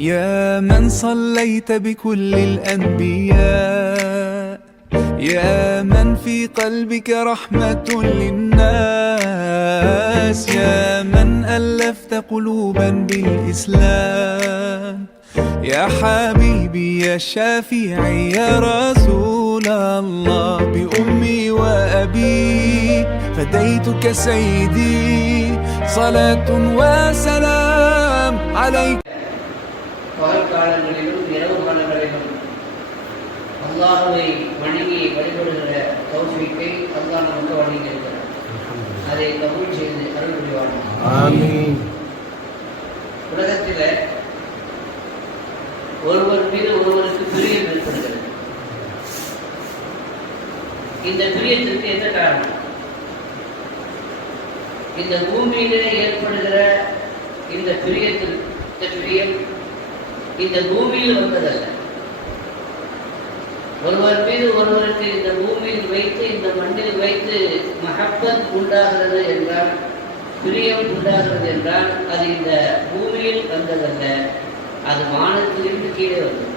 يا من صليت بكل الأنبياء، يا من في قلبك رحمة للناس، يا من ألفت قلوبا بالإسلام، يا حبيبي يا شافعي يا رسول الله، بأمي وأبي فديتك سيدي، صلاة وسلام عليك. பகற்காலங்களிலும் இரவு காலங்களிலும் அல்லாஹ்வை வணங்கி வழிபடுகிற தௌஃபீக்கை அல்லாஹ் நமக்கு வழங்கியிருக்கிறார். அதை கபூல் செய்து அருள் புரிவானாக. ஆமீன். உலகத்தில் ஒருவர் மீது ஒருவருக்கு பிரியம் ஏற்படுகிறது. இந்த பிரியத்திற்கு என்ன காரணம்? இந்த பூமியிலே ஏற்படுகிற இந்த பிரியம் இந்த பூமியில் வந்ததல்ல. ஒருவர் மீது ஒருவருக்கு இந்த பூமியில் வைத்து இந்த மண்ணில் வைத்து மஹப்பத் உண்டாகிறது என்றால், பிரியம் உண்டாகிறது என்றால் அது இந்த பூமியில் வந்ததல்ல, அது வானத்திலிருந்து கீழே வந்தது.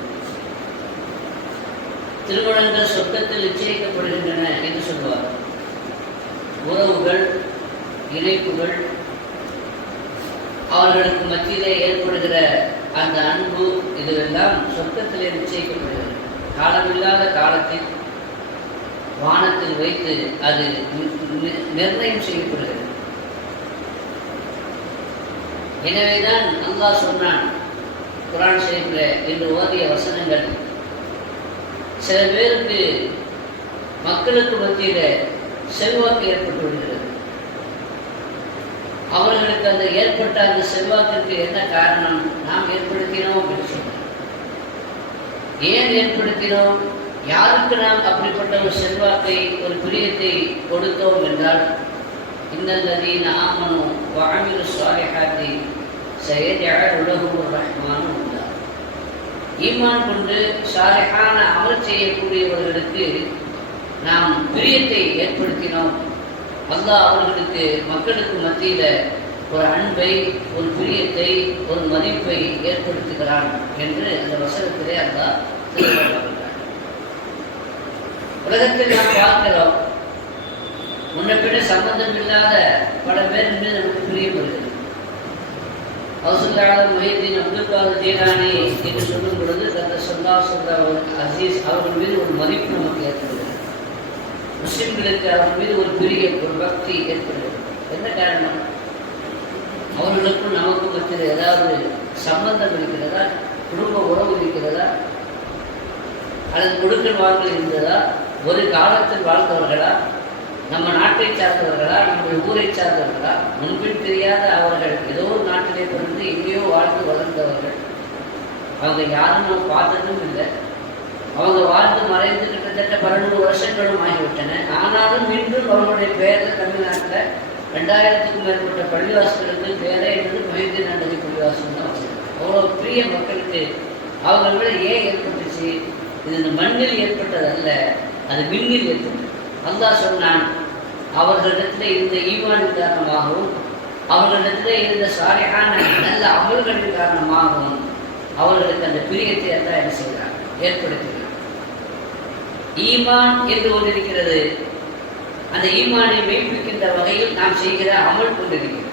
திருமணங்கள் சொர்க்கத்தில் நிச்சயிக்கப்படுகின்றன என்று சொல்வார். உறவுகள், இணைப்புகள், அவர்களுக்கு மத்தியிலே ஏற்படுகிற அந்த அன்பு, இதுவெல்லாம் சொர்க்கத்திலே நிச்சயிக்கப்படுகிறது. காலமில்லாத காலத்தில் வானத்தில் வைத்து அது நிர்ணயம் செய்யப்படுகிறது. எனவேதான் அல்லாஹ் சொன்னான் குர்ஆன் ஷரீஃபில் என்று ஓதிய வசனங்கள், சில பேருக்கு மக்களுக்கு மத்தியில் செல்வாக்கு ஏற்பட்டு விடுகிறது. அவர்களுக்கு அந்த ஏற்பட்ட அந்த செல்வாக்கிற்கு என்ன காரணம்? நாம் ஏற்படுத்தினோம் அப்படின்னு சொன்னோம். ஏன் ஏற்படுத்தினோம்? யாருக்கு நாம் அப்படிப்பட்ட ஒரு செல்வாக்கை, ஒரு பிரியத்தை கொடுத்தோம் என்றால், இன்னல்லதீன ஆமனு வஅமிலு ஸாலிஹாத்தி ஸயஜஅலு லஹுமுர் ரஹ்மானு வதா. ஈமான் கொண்டு சாலிஹான அமல் செய்யக்கூடியவர்களுக்கு நாம் பிரியத்தை ஏற்படுத்தினோம். அல்லாஹ் அவர்களுக்கு மக்களுக்கு மத்தியில் ஒரு அன்பை, ஒரு பிரியத்தை, ஒரு மதிப்பை ஏற்படுத்துகிறான் என்று அந்த வசனத்திலே அல்லாஹ் சொல்கிறார். உலகத்தில் நாம் பார்க்கிறோம், முன்னப்பிட சம்பந்தம் இல்லாத பல பேர் மீது நமக்கு பிரியம் வருகிறது. ஹவுசுல்லாஹ் முஹிதீன் அப்துல் காதர் ஜீலானி என்று சொல்லும் பொழுது அசீஸ் அவர்கள் மீது ஒரு மதிப்பு நமக்கு ஏற்படுகிறது. முஸ்லிம்களுக்கு அவர் மீது ஒரு பிரியம், ஒரு பக்தி ஏற்படுகிறது. என்ன காரணம்? அவர்களுக்கும் நமக்கும் மத்தியில் ஏதாவது சம்பந்தம் இருக்கிறதா? குடும்ப உறவு இருக்கிறதா? அல்லது கொடுக்கல் வாங்கல் இருந்ததா? ஒரு காலத்தில் வாழ்ந்தவர்களா? நம்ம நாட்டை சார்ந்தவர்களா? நம்முடைய ஊரை சார்ந்தவர்களா? முன்பின் தெரியாத அவர்கள் ஏதோ ஒரு நாட்டிலே பிறந்து எங்கேயோ வாழ்ந்து வளர்ந்தவர்கள். அவங்க யாரும் நம்ம பார்த்ததும் இல்லை. அவங்க வாழ்ந்து மறைந்து கிட்டத்தட்ட 12 வருஷங்களும் ஆகிவிட்டன. ஆனாலும் மீண்டும் அவர்களுடைய பெயரில் தமிழ்நாட்டில் 2000க்கும் மேற்பட்ட பள்ளிவாசல்களுக்கு பேரே என்பது முஹிதீன் நபி பள்ளிவாசல் தான் வச்சிருக்காங்க. அவ்வளோ பிரிய மக்களுக்கு அவர்கள் விட ஏன் ஏற்பட்டுச்சு? இது இந்த மண்ணில் ஏற்பட்டதல்ல, அது விண்ணில் ஏற்பட்டது. அல்லாஹ் சொன்னான், அவர்களிடத்தில் இருந்த ஈமானின் காரணமாகவும் அவர்களிடத்தில் இருந்த சாலிஹான நல்ல அமல்களின் காரணமாகவும் அவர்களுக்கு அந்த பிரியத்தை அல்லாஹ் என்ன செய்கிறார்? ஏற்படுத்துகிறார். ஈமான் என்று ஒன்று இருக்கிறது. அந்த ஈமானை மெய்ப்பிக்கின்ற வகையில் நாம் செய்கிற அமல் கொண்டிருக்கிறது.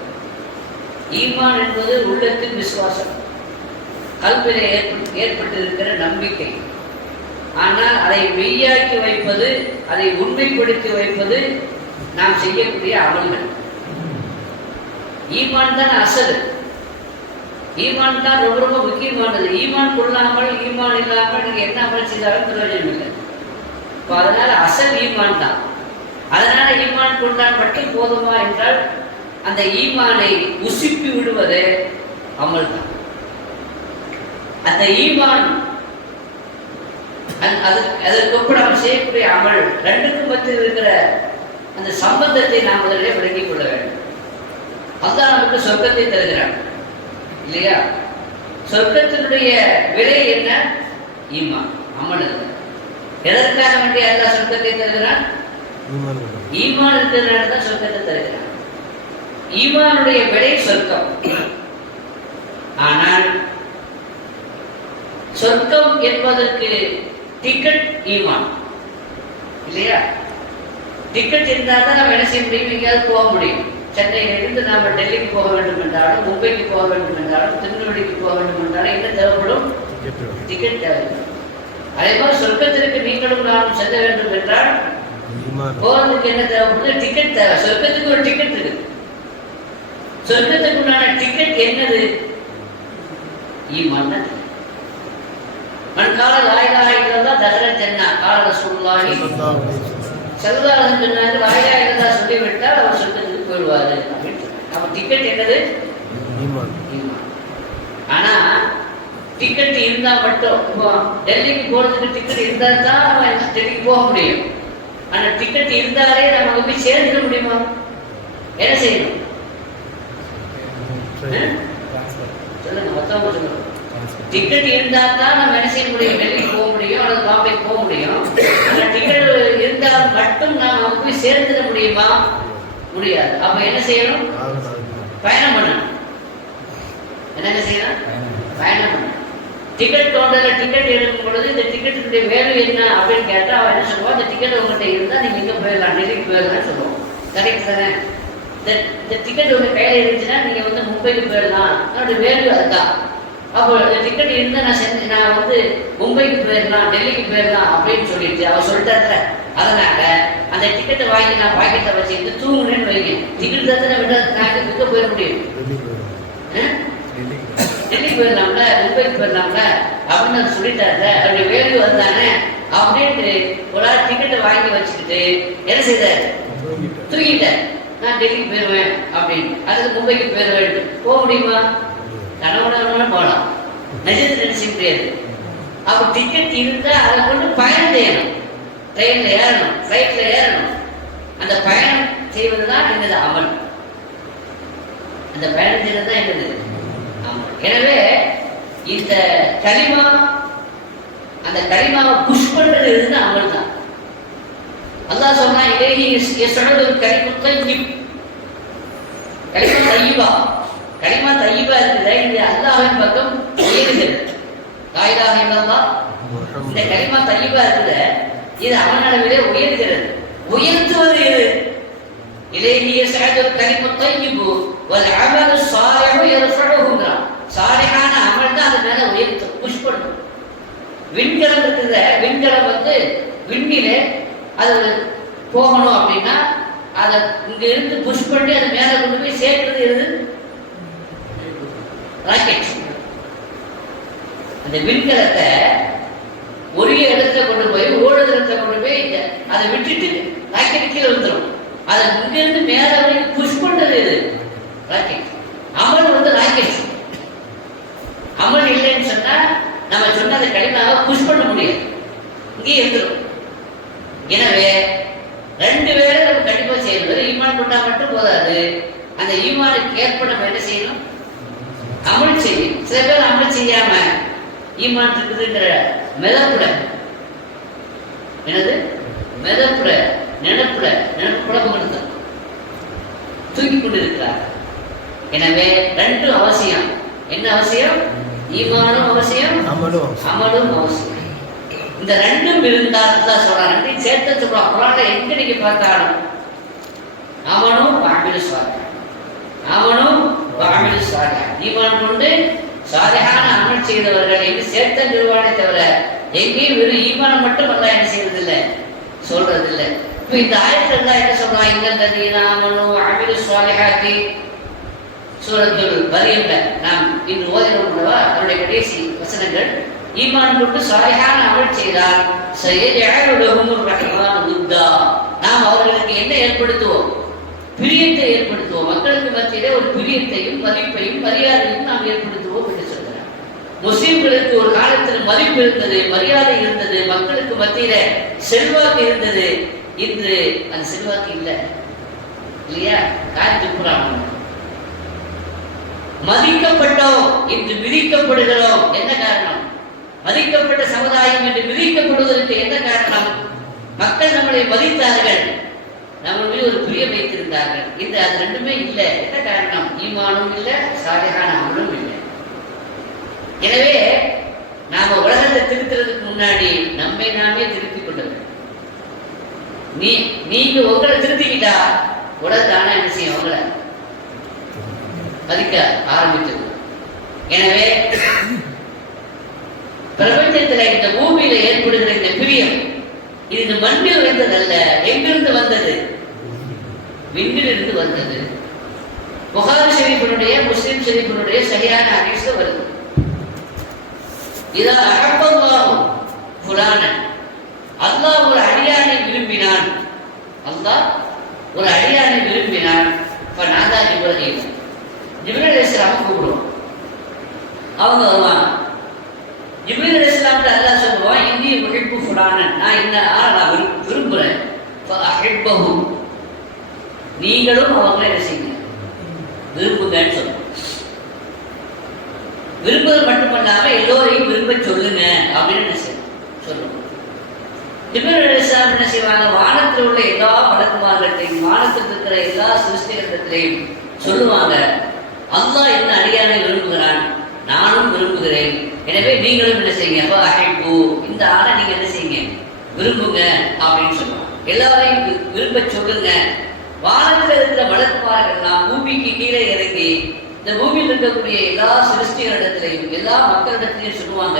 ஈமான் என்பது உள்ளத்தின் விசுவாசம், கல்விலே ஏற்பட்டிருக்கிற நம்பிக்கை. ஆனால் அதை மெய்யாக்கி வைப்பது, அதை உண்மைப்படுத்தி வைப்பது நாம் செய்யக்கூடிய அமல்கள். ஈமான் தான் அசல். ஈமான் தான் ரொம்ப ரொம்ப முக்கியமானது. ஈமான் கொள்ளாமல், ஈமான் இல்லாமல் நீங்க என்ன அமல் செய்தாலும் பிரயோஜனம் இல்லை. இப்போ அதனால அசல் ஈமான் தான். அதனால ஈமான் கொண்டால் மட்டும் போதுமா என்றால், அந்த ஈமானை உசிப்பி விடுவது அமல் தான். அந்த ஈமான் அதற்கு ஒப்பிடாமல் செய்யக்கூடிய அமல், ரெண்டுக்கும் மத்தியில் இருக்கிற அந்த சம்பந்தத்தை நாம் முதலிலே விளங்கிக் கொள்ள வேண்டும். அதுதான் நமக்கு சொர்க்கத்தை தருகிறான் இல்லையா? சொர்க்கத்தினுடைய விலை என்ன? ஈமான், அமல். எதற்காக வேண்டிய அல்லாஹ் சொர்க்கத்தை தருகிறான்? ஈமான் இருக்கிறதுனால தான் சொர்க்கத்தை தருகிறான். ஈமானுடைய விலை சொர்க்கம். ஆனால் சொர்க்கம் என்பதற்கு டிக்கெட் ஈமான் இல்லையா? டிக்கெட் இருந்தால் தான் நம்ம என்ன செய்ய முடியும், எங்கேயாவது போக முடியும். சென்னையிலிருந்து நாம் டெல்லிக்கு போக வேண்டும் என்றாலும், மும்பைக்கு போக வேண்டும் என்றாலும், திருநெல்வேலிக்கு போக வேண்டும் என்றாலும் என்ன தேவைப்படும்? டிக்கெட் தேவைப்படும். அதே மாதிரி சொர்க்கத்திற்கு நீங்களும் நானும் செல்ல வேண்டும் என்றால் போறதுக்கு என்ன தேவைப்படுது? டிக்கெட் தேவை. சொர்க்கத்துக்கு ஒரு டிக்கெட் இருக்கு. சொர்க்கத்துக்கு உண்டான டிக்கெட் என்னது? ஈமான் தான். மன் கால லா இலாஹா இல்லல்லாஹ் தஹல ஜன்னா கால ரசூலுல்லாஹி ஸல்லல்லாஹு அலைஹி வஸல்லம் லா இலாஹா இல்லல்லாஹ் சொல்லிவிட்டால் அவர் சொர்க்கத்துக்கு போய்டுவார். அப்ப டிக்கெட் என்னது? ஈமான். ஆனா டிக்கெட் இருந்தா மட்டும் டெல்லிக்கு போறதுக்கு டிக்கெட் இருந்தா தான் அவன் டெல்லிக்கு போக முடியும். ஆனா டிக்கெட் இருந்தாலே நம்ம போய் சேர்ந்துட முடியுமா? என்ன செய்யணும்? சொல்லுங்க, மொத்தமா சொல்லுங்க. டிக்கெட் இருந்தா தான் நம்ம என்ன செய்ய முடியும்? டெல்லிக்கு போக முடியும் அல்லது பாம்பேக்கு போக முடியும். ஆனா டிக்கெட் இருந்தால் மட்டும் நாம போய் சேர்ந்துட முடியுமா? முடியாது. அப்ப என்ன செய்யணும்? பயணம் பண்ணணும். என்ன செய்யணும்? பயணம் பண்ணணும். டிக்கெட் கவுண்டர்ல டிக்கெட் எடுக்கும் பொழுது இந்த டிக்கெட்டுடைய வேல்யூ என்ன அப்படின்னு கேட்டா அவன் என்ன சொல்லுவான்? இந்த டிக்கெட் உங்கள்கிட்ட இருந்தா நீங்க எங்க போயிடலாம், டெல்லிக்கு போயிடலாம்னு சொல்லுவோம். கரெக்ட் தானே? இந்த டிக்கெட் உங்க கையில இருந்துச்சுன்னா நீங்க மும்பைக்கு போயிடலாம், அதோட வேல்யூ அதுதான். அப்போ இந்த டிக்கெட் இருந்தா நான் மும்பைக்கு போயிடலாம், டெல்லிக்கு போயிடலாம் அப்படின்னு சொல்லிட்டு அவர் சொல்லிட்டாரு. அதனால அந்த டிக்கெட்டை வாங்கி நான் பாக்கெட்டை வச்சுக்கிட்டு தூங்குனேன்னு வைங்க, டிக்கெட் தான் விட நான் எங்க போயிட முடியும்? டெல்லிக்கு போயிடலாம்ல, மும்பைக்கு போயிடலாம்ல அப்படின்னு சொல்லிட்டாரு. அவருடைய வேல்யூ அதுதானே அப்படின்ட்டு ஒரு ஆள் டிக்கெட்டை வாங்கி வச்சுக்கிட்டு என்ன செய்தார்? தூங்கிட்டார். நான் டெல்லிக்கு போயிடுவேன் அப்படின்னு, அதுக்கு மும்பைக்கு போயிடுவேன். போக முடியுமா? கனவுனா போகலாம், நிஜத்தை நினைச்ச முடியாது. அப்ப டிக்கெட் இருந்தா அதை கொண்டு பயணம் செய்யணும். ட்ரெயின்ல ஏறணும், ஃபிளைட்ல ஏறணும். அந்த பயணம் செய்வதுதான் என்னது? அமல். அந்த பயணம் செய்வதுதான் என்னது? அமல். எனவே இந்த களிமா, அந்த களிமாவை புஷ் பண்றது எதுன்னா அமல் தான். அல்லாஹ் சொன்னா இலேஹி யஸ்அது கலிமு தய்யிப், கலிமா தய்யிபா. கலிமா தய்யிபா இருக்குது, இது அல்லாஹ்வின் பக்கம் உயர்கிறது. லா இலாஹா இல்லல்லாஹ், இந்த கலிமா தய்யிபா இருக்குது, இது அவன் அளவிலே உயர்கிறது. உயர்த்துவது எது? இலேஹி யஸ்அது கலிமு தய்யிபு வல் அமலு ஸாலிஹு யர்ஃபஉஹு. சாலிஹான அமல் தான் அது மேல உயர்த்தும், புஷ் பண்ணும். விண்கலம் இருக்குது, விண்கலம் விண்ணிலே அது போகணும் அப்படின்னா அதை இங்க இருந்து புஷ் பண்ணி அது மேல கொண்டு போய் சேர்க்கிறது எது? ராக்கெட். அந்த விண்கலத்தை ஒரு இடத்துல கொண்டு போய் ஓடுற இடத்துல கொண்டு போய் அதை விட்டுட்டு ராக்கெட் கீழே வந்துடும். அதை இங்க இருந்து மேல வரைக்கும் புஷ் பண்றது எது? ராக்கெட். அமல் ராக்கெட். அமல் இல்லைன்னு சொன்னா நம்ம சொன்ன அந்த கலிமாவை புஷ் பண்ண முடியாது, இங்கே இருந்துடும். எனவே ரெண்டு பேரும் நம்ம கண்டிப்பா செய்யணும். ஈமான் கொண்டா மட்டும் போதாது, அந்த ஈமானுக்கு ஏற்ப நம்ம என்ன செய்யணும்? அமல் செய்யணும். சில பேர் அமல் செய்யாம ஈமான் இருக்குதுங்கிற மிதப்புல, என்னது மிதப்புல, நினைப்புல குழப்பம் கொடுத்த தூக்கி கொண்டு இருக்கிறார். எனவே ரெண்டும் அவசியம். என்ன அவசியம்? ஈமானும் அவசியம், அமலும் அவசியம். இந்த ரெண்டும் இருந்தால் தான் சொல்றாங்க. ரெண்டையும் சேர்த்து சொல்றாங்க. குர்ஆன்ல எங்க நீங்க பார்த்தாலும் அமலும் வஅமிலு ஸாலிஹ், அமலும் வஅமிலு ஸாலிஹ், ஈமான் கொண்டு சாலிஹான அமல் செய்தவர்கள் என்று சேர்த்த நிர்வாணத்தை தவிர எங்கேயும் வெறும் ஈமான் மட்டும் அல்லாஹ் என்ன செய்யறதில்லை, சொல்றதில்லை. இப்போ இந்த ஆயத்துல எல்லாம் என்ன சொல்றாங்க? இன்னல்லதீன ஆமனு வஅமிலு ஸாலிஹாத்தி, சூரத்துல் மரியம்ல நாம் இன்று ஓதினோம் அல்லவா, அதனுடைய கடைசி வசனங்கள். ஈமான் கொண்டு சாலிஹான அமல் செய்தால் சயஜஅலு லஹுமுர் ரஹ்மானு வுத்தா, நாம் அவர்களுக்கு என்ன ஏற்படுத்துவோம்? பிரியத்தை ஏற்படுத்துவோம். மக்களுக்கு மத்தியிலே ஒரு பிரியத்தையும் மதிப்பையும் மரியாதையும் நாம் ஏற்படுத்துவோம் என்று சொல்கிறார். முஸ்லிம்களுக்கு ஒரு காலத்தில் மதிப்பு இருந்தது, மரியாதை இருந்தது, மக்களுக்கு மத்தியில செல்வாக்கு இருந்தது. இன்று அந்த செல்வாக்கு இல்லை, இல்லையா? காய்ச்சி மதிக்கப்பட்டோம், இன்று விதிக்கப்படுகிறோம். என்ன காரணம்? மதிக்கப்பட்ட சமுதாயம் என்று விதிக்கப்படுவதற்கு என்ன காரணம்? மக்கள் நம்மளை மதித்தார்கள், நம்ம மீது ஒரு பிரியம் வைத்திருந்தார்கள். இன்று அது ரெண்டுமே இல்லை. என்ன காரணம்? ஈமானும் இல்லை, சாலிஹான அமலும் இல்லை. எனவே நாம உலகத்தை திருத்துறதுக்கு முன்னாடி நம்மை நாமே திருத்திக் கொள்ள வேண்டும். நீங்க உங்களை திருத்திக்கிட்டா உலகத்தான என்ன செய்யும்? உங்களை மதிக்க ஆரம்பித்தது. எனவே பிரபஞ்சத்துல இந்த பூமியில ஏற்படுகிற இந்த பிரியம் இது இந்த மண்ணில் வந்ததல்ல. எங்கிருந்து வந்தது? விண்ணிலிருந்து வந்தது. புகாரி ஷரீஃபினுடைய, முஸ்லிம் ஷரீஃபினுடைய சரியான ஹதீஸ்ல வருது. இதா அஹப்பல்லாஹு ஃபுலானன், அல்லாஹ் ஒரு அடியானை விரும்பினான், அல்லாஹ் ஒரு அடியானை விரும்பினான். ஃபநாதா ஜிப்ரீல், ஜிப்ரீல் அலைஹிஸ்ஸலாம் கூப்பிடுவான். அவங்க வருவாங்க. ஜிப்ரீல் அலைஹிஸ்ஸலாம்ட்ட அல்லாஹ் சொல்லுவான், இன்னி உஹிப்பு ஃபுலானன், நான் இந்த ஆளை நான் விரும்புறேன். ஃபஅஹிப்பஹு, நீங்களும் அவங்களை என்ன செய்யுங்க? விரும்புங்கன்னு சொல்லுங்க. விரும்புவது மட்டுமல்லாம எல்லோரையும் விரும்ப சொல்லுங்க அப்படின்னு சொல்லுங்க. ஜிப்ரீல் அலைஹிஸ்ஸலாம் என்ன செய்வாங்க? வானத்தில் உள்ள எல்லா மலக்குமார்களையும், வானத்தில் இருக்கிற எல்லா சிருஷ்டிகளிடத்திலையும் சொல்லுவாங்க, அல்லாஹ் என்ன அடியானை விரும்புகிறான், நானும் விரும்புகிறேன். எனவே நீங்களும் என்ன செய்யுங்க? அஹிப்பு, இந்த ஆளை நீங்க என்ன செய்யுங்க? விரும்புங்க அப்படின்னு சொல்லுவாங்க. எல்லாரையும் விரும்ப சொல்லுங்க. வானத்தில் இருக்கிற மலக்குமார்கள்லாம் பூமிக்கு கீழே இறங்கி இந்த பூமியில் இருக்கக்கூடிய எல்லா சிருஷ்டிகளிடத்திலையும் எல்லா மக்களிடத்திலையும் சொல்லுவாங்க,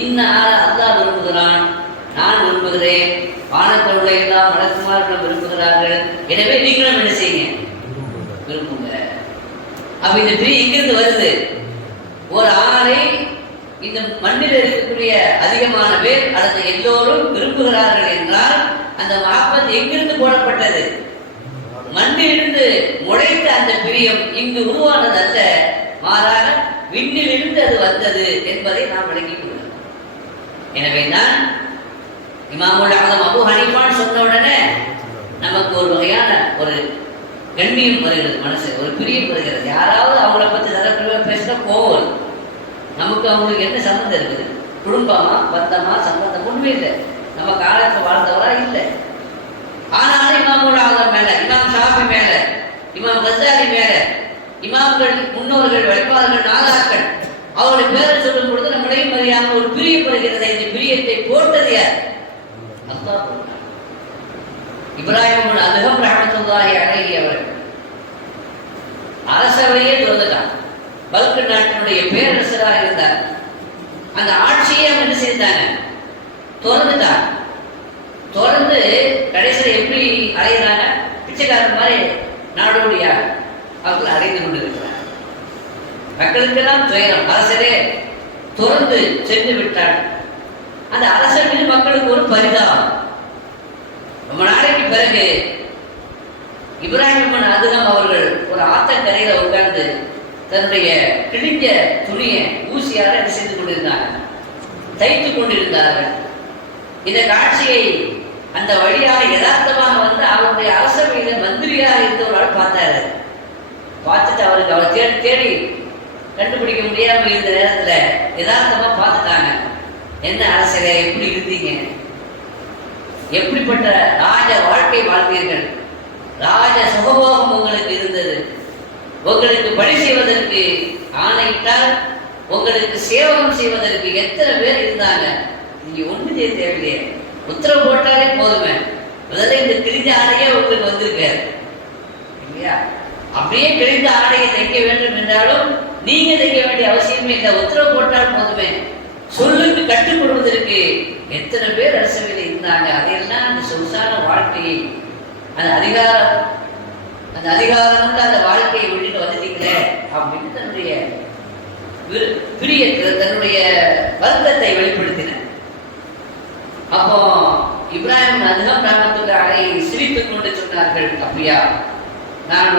இன்ன ஆளை அல்லாஹ் விரும்புகிறான், நான் விரும்புகிறேன், வானத்தில் உள்ள எல்லா மலக்குமார்களும் விரும்புகிறார்கள். எனவே நீங்களும் என்ன செய்யுங்க? விரும்புங்க. அப்ப இந்த பிரி எங்கிருந்து வருது? ஒரு ஆளை இந்த மண்ணில் இருக்கக்கூடிய அதிகமான பேர் அல்லது எல்லோரும் விரும்புகிறார்கள் என்றால் அந்த மஹப்பத் எங்கிருந்து போடப்பட்டது? மண்ணிலிருந்து முளைத்த அந்த பிரியம் இங்கு உருவானது அல்ல, மாறாக விண்ணிலிருந்து அது வந்தது என்பதை நாம் விளங்கிக் கொள்ளலாம். எனவே தான் இமாமுல் ஆலம் அபூ ஹனீஃபான்னு சொன்ன உடனே நமக்கு ஒரு வகையான ஒரு கண்ணியம் வருகிறது, மனசு ஒரு பிரியம் வருகிறது. யாராவது அவங்கள பற்றி நல்ல பேசினா கோவம் வருது. நமக்கு அவங்களுக்கு என்ன சம்பந்தம் இருக்குது? குடும்பமா, பந்தமா, சம்பந்தம் ஒன்றுமே இல்லை. நம்ம காலத்தில் வாழ்ந்தவரா இல்லை. ஆனாலும் இமாமுல் ஆலம் மேல, இமாம் ஷாஃபி மேல, இமாம் கஸாலி மேல, இமாம்கள், முன்னோர்கள், வழிபாடுகள், நாதாக்கள் அவருடைய பேரை சொல்லும் பொழுது நம்மளையும் அறியாமல் ஒரு பிரியம் வருகிறது. இந்த பிரியத்தை போட்டது யார்? அல்லாஹ் போட்டார். இப்ராஹிம் அதுகம் ரஹ்மத்துல்லாஹி அலைஹி அவர்கள் அரசவையே துறந்துட்டார். பல்க் நாட்டினுடைய பேரரசராக இருந்தார். அந்த ஆட்சியை அவங்க என்ன செய்தாங்க? திறந்துட்டாங்க. தொடர்ந்து கடைசியில் எப்படி அடைகிறாங்க? பிச்சைக்காரன் மாதிரி நாடோடியாக அவர்கள் அடைந்து கொண்டிருக்கிறார். மக்களுக்கெல்லாம் துயரம். அரசரே தொடர்ந்து சென்று விட்டார். அந்த அரசர் மீது மக்களுக்கு ஒரு பரிதாபம். ரொம்ப நாளைக்கு பிறகு இப்ராஹிம் அதுகம் அவர்கள் ஒரு ஆத்தங்கரையில உட்கார்ந்து தன்னுடைய கிழிஞ்ச துணியை ஊசியார என்ன செய்து கொண்டிருந்தாங்க? தைத்துக் கொண்டிருந்தார்கள். இந்த காட்சியை அந்த வழியாக யதார்த்தமாக வந்து அவருடைய அரசவையில மந்திரியாக இருந்தவரால் பார்த்தாரு. பார்த்துட்டு அவருக்கு அவரை தேடி தேடி கண்டுபிடிக்க முடியாம இருந்த நேரத்துல யதார்த்தமா பார்த்துட்டாங்க. என்ன அரசரே, எப்படி இருந்தீங்க? எப்படிப்பட்ட ராஜ வாழ்க்கை வாழ்ந்தீர்கள்? ராஜ சுகபோகம் உங்களுக்கு இருந்தது. உங்களுக்கு பணி செய்வதற்கு ஆணையிட்டால் உங்களுக்கு சேவகம் செய்வதற்கு எத்தனை பேர் இருந்தாங்க? நீங்க ஒண்ணு செய்ய தேவையில்லையே, உத்தரவு போட்டாலே போதுமே. முதல்ல இந்த கிழிஞ்ச ஆடையே உங்களுக்கு வந்திருக்க இல்லையா? அப்படியே கிழிந்த ஆடையை தைக்க வேண்டும் என்றாலும் நீங்க தைக்க வேண்டிய அவசியமே இல்லை, உத்தரவு போட்டால் போதுமே. சொல்லுக்கு கற்றுக் கொடுவதற்கு எத்தனை பேர் அரசவையில் இருந்தாங்க. அதையெல்லாம் அந்த சொகுசான வாழ்க்கையை, அந்த அதிகாரம் அந்த வாழ்க்கையை விட்டுட்டு வந்துட்டீங்களே அப்படின்னு தன்னுடைய பிரியத்தில் தன்னுடைய வருத்தத்தை வெளிப்படுத்தின. அப்போ இப்ராஹிம் அதுகம் ரஹ்மத்துல்லாஹி சிரித்துக் கொண்டு சொன்னார்கள், அப்படியா, நான்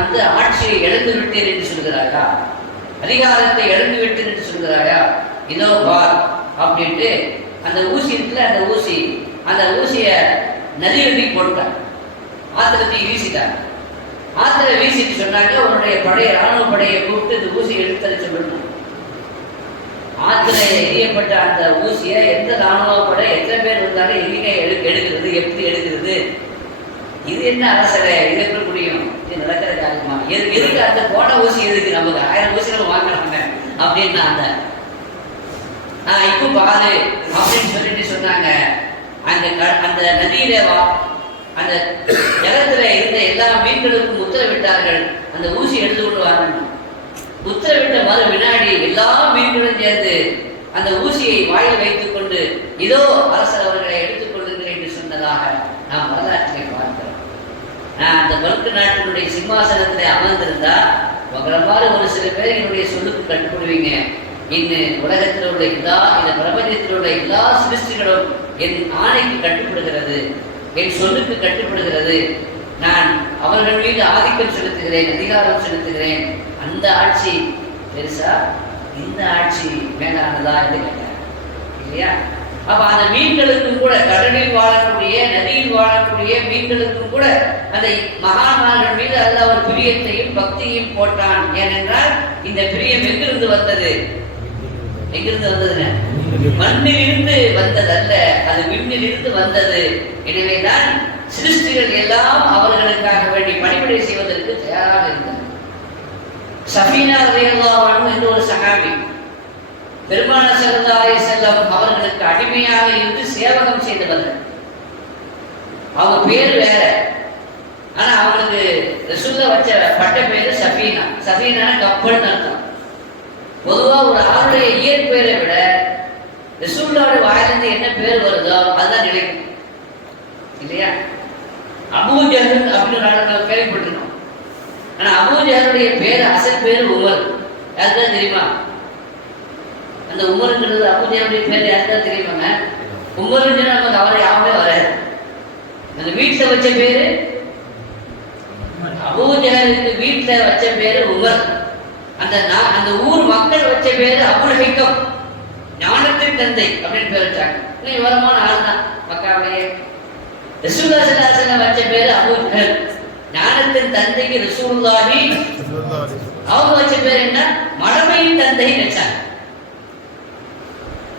ஆட்சியை இழந்து விட்டேன் என்று சொல்கிறாயா? அதிகாரத்தை இழந்து விட்டேன் என்று சொல்கிறாயா? இதோ பார் அப்படின்ட்டு அந்த ஊசி இருக்குல்ல, அந்த ஊசியை நதியடி போட்டான். ஆத்திரத்தை வீசிட்டாங்க. ஆத்திர வீசிட்டு சொன்னாங்க, உன்னுடைய ராணுவ படையை கூப்பிட்டு இந்த ஊசியை எடுத்ததை சொல்லணும். ஆத்திர எரியப்பட்ட அந்த ஊசியை எந்த ராணுவ படை எத்தனை பேர் இருந்தாலும் எங்க எடுக்கிறது, எப்படி எடுக்கிறது? இது என்ன அரசரை, இது எப்படி முடியும்? இது நடக்கிற காரியமா? எதுக்கு அந்த போன ஊசி எதுக்கு? நமக்கு 1000 ஊசி நம்ம வாங்கினாங்க அப்படின்னா இப்போ பாரு அப்படின்னு சொல்லிட்டு சொன்னாங்க. அந்த நதியில அந்த ஜலத்துல இருந்த எல்லா மீன்களுக்கும் உத்தரவிட்டார்கள், அந்த ஊசி எடுத்து கொண்டு வரணும். உத்தரவிட்ட மறு வினாடி எல்லா மீன்களும் சேர்ந்து அந்த ஊசியை வாயில் வைத்துக் கொண்டு இதோ அரசர் அவர்களை எடுத்துக் கொள்ளுங்கள் என்று சொன்னதாக நாம் வரலாற்றிலே பார்க்கிறோம். நான் அந்த பல்கு நாட்டினுடைய சிம்மாசனத்திலே அமர்ந்திருந்தா உங்களமாறு ஒரு சில பேர் என்னுடைய சொல்லுக்கு கட்டுப்படுவீங்க. இன்னும் உலகத்தில் உள்ள இந்த பிரபஞ்சத்தில் உள்ள எல்லா சிருஷ்டிகளும் என் ஆணைக்கு கட்டுப்படுகிறது, என் சொல்லுக்கு கட்டுப்படுகிறது. நான் அவர்கள் மீது ஆதிக்கம் செலுத்துகிறேன், அதிகாரம் செலுத்துகிறேன். அந்த ஆட்சி பெருசா, இந்த ஆட்சி மேலானதா என்று கேட்டார் இல்லையா? அப்ப அந்த மீன்களுக்கும் கூட, கடலில் வாழக்கூடிய நதியில் வாழக்கூடிய மீன்களுக்கும் கூட அந்த மகான்மார்கள் மீது அல்லாஹ் ஒரு பிரியத்தையும் பக்தியையும் போட்டான். ஏனென்றால் இந்த பிரியம் எங்கிருந்து வந்தது? எங்கிருந்து வந்ததுங்க? மண்ணில் இருந்து வந்ததல்ல, அது விண்ணில் இருந்து வந்தது. எனவேதான் சிருஷ்டிகள் எல்லாம் அவர்களுக்காக வேண்டி பணிவிடை செய்வதற்கு தயாராக இருந்தனர். சஃபீனா ரலியல்லாஹு அன்ஹா என்ற ஒரு சஹாபி பெருமானார் ஸல்லல்லாஹு அலைஹி வஸல்லம் அவர்களுக்கு அடிமையாக இருந்து சேவகம் செய்தவர்கள். அவங்க பேர் வேற, ஆனா அவங்களுக்கு ரசூலுல்லாஹ் வச்ச பட்ட பேரு சஃபீனா. சஃபீனா கப்பல்னு அர்த்தம். பொதுவா ஒரு ஆளுடைய இயற்பெயரை விட ரசூலுல்லாஹ்வுடைய வாயிலிருந்து என்ன பேர் வருதோ அதுதான் நிலைக்கும் இல்லையா? அபூ ஜஹல் அப்படின்னு நாங்கள் கேள்விப்பட்டிருக்கோம். ஆனா அபூ ஜஹலுடைய பேர், அசல் பேரு உமர். யாருதான் தெரியுமா? அந்த உமருங்கிறது அபூ ஜஹலுடைய பேர் யாருதான் தெரியுமாங்க? உமருன்னு நமக்கு அவரை யாருமே வராது. அந்த வீட்டுல வச்ச பேரு அபூ ஜஹலுக்கு வீட்டுல வச்ச பேரு உமர். அந்த ஊர் மக்கள் வச்ச பேரு அபுல் ஹிக்கம், ஞானத்தின் தந்தை அப்படின்னு பேர் வச்சாங்க. இன்னும் விவரமான ஆள் தான் மக்காவிலேயே. ரசூலுல்லாஹி ஸல்லல்லாஹு அலைஹி வஸல்லம் வச்ச பேரு அபூ ஜஹல், ஞானத்தின் தந்தைக்கு ரசூலுல்லாஹி. அவங்க வச்ச பேர் என்ன? மடமையின் தந்தைன்னு வச்சாங்க.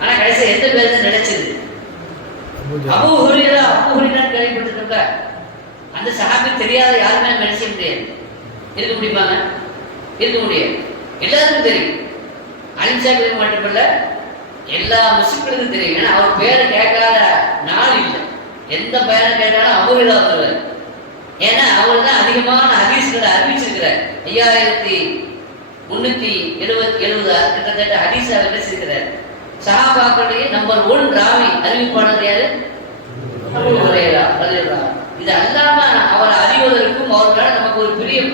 ஆனா கடைசி எந்த பேர் தான் நினைச்சது? அபூ ஹுரைரா. அபூ ஹுரைரா கேள்விப்பட்டிருக்க? அந்த சஹாபி தெரியாத யாருமே நினைச்ச முடியாது. இருக்க முடியுமாங்க? இருக்க முடியாது. எல்லாருக்கும் தெரியும். அலிம்சாபிற்கு மட்டுமல்ல, எல்லா முஸ்லிம்களுக்கும் தெரியும். ஏன்னா அவர் பேரை கேட்காத நாள் இல்லை. எந்த பேரை கேட்டாலும் அபூ ஹுரைரா வருவார். ஏன்னா அவர் தான் அதிகமான ஹதீஸ்களை அறிவிச்சிருக்கிறார். 5370 கிட்டத்தட்ட ஹதீஸ் அவர் பேசியிருக்கிறார். சஹாபாக்களுடைய நம்பர் 1 ராவி அறிவிப்பாளர் யாரு? அபூ ஹுரைரா ரலியல்லாஹு அன்ஹு. இது அல்லாம அவர் அறிவதற்கும் அவர்களால் நமக்கு ஒரு பிரியம்,